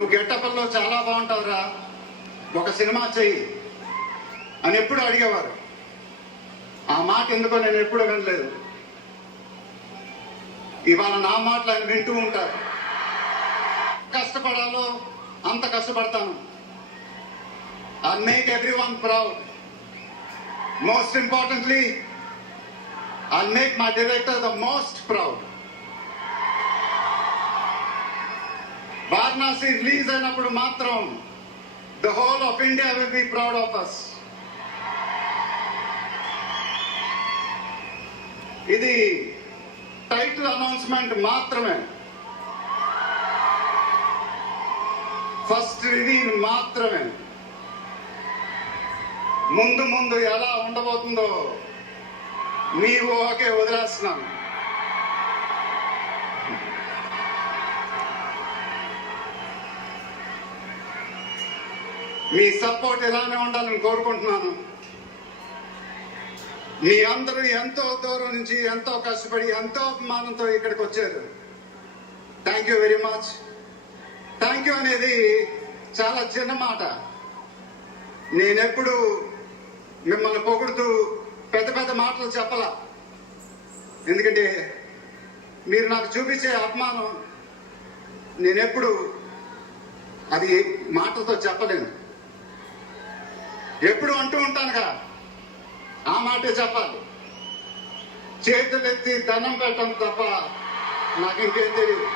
నువ్వు గెట్టపల్లో చాలా బాగుంటావురా, ఒక సినిమా చెయ్యి అని ఎప్పుడు అడిగేవారు. ఆ మాట ఎందుకో నేను ఎప్పుడు వినలేదు. ఇవాళ నా మాటలు ఆయన వింటూ ఉంటారు. కష్టపడాలో అంత కష్టపడతాను. I make everyone proud. Most importantly I make my director the most proud. Varanasi release అయినప్పుడు మాత్రం the whole of India will be proud of us. ఇది టైటిల్ అనౌన్స్మెంట్ మాత్రమే, ఫస్ట్ రివీల్ మాత్రమే. ముందు ముందు ఎలా ఉండబోతుందో మీ ఊహకే వదిలేస్తున్నాను. మీ సపోర్ట్ ఇలానే ఉండాలని కోరుకుంటున్నాను. మీ అందరూ ఎంతో దూరం నుంచి ఎంతో కష్టపడి ఎంతో అభిమానంతో ఇక్కడికి వచ్చారు. Thank you very much. Thank you అనేది చాలా చిన్న మాట. నేనెప్పుడు మిమ్మల్ని పొగుడుతూ పెద్ద పెద్ద మాటలు చెప్పలా, ఎందుకంటే మీరు నాకు చూపించే అభిమానం నేనెప్పుడు అది మాటలతో చెప్పలేను. ఎప్పుడు అంటూ ఉంటానుగా, ఆ మాటే చెప్పాలి. చేతులెత్తి దండం పెట్టడం తప్ప నాకు ఇంకేం తెలియదు.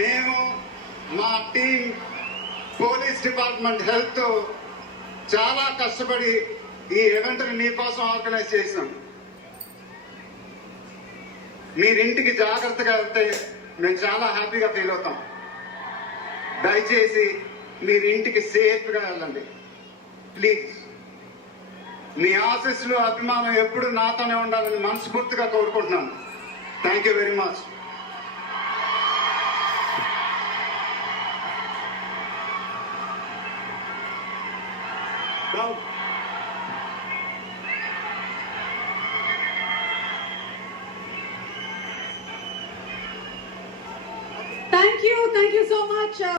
మేము మా టీం పోలీస్ డిపార్ట్మెంట్ హెల్త్ చాలా కష్టపడి ఈ ఈవెంట్ని మీకోసం ఆర్గనైజ్ చేసాం. మీరింటికి జాగ్రత్తగా వెళ్తే మేము చాలా హ్యాపీగా ఫీల్ అవుతాం. దయచేసి మీరింటికి సేఫ్గా వెళ్ళండి ప్లీజ్. మీ ఆశీస్సులు అభిమానం ఎప్పుడు నాతోనే ఉండాలని మనస్ఫూర్తిగా కోరుకుంటున్నాను. Thank you very much. Thank you so much.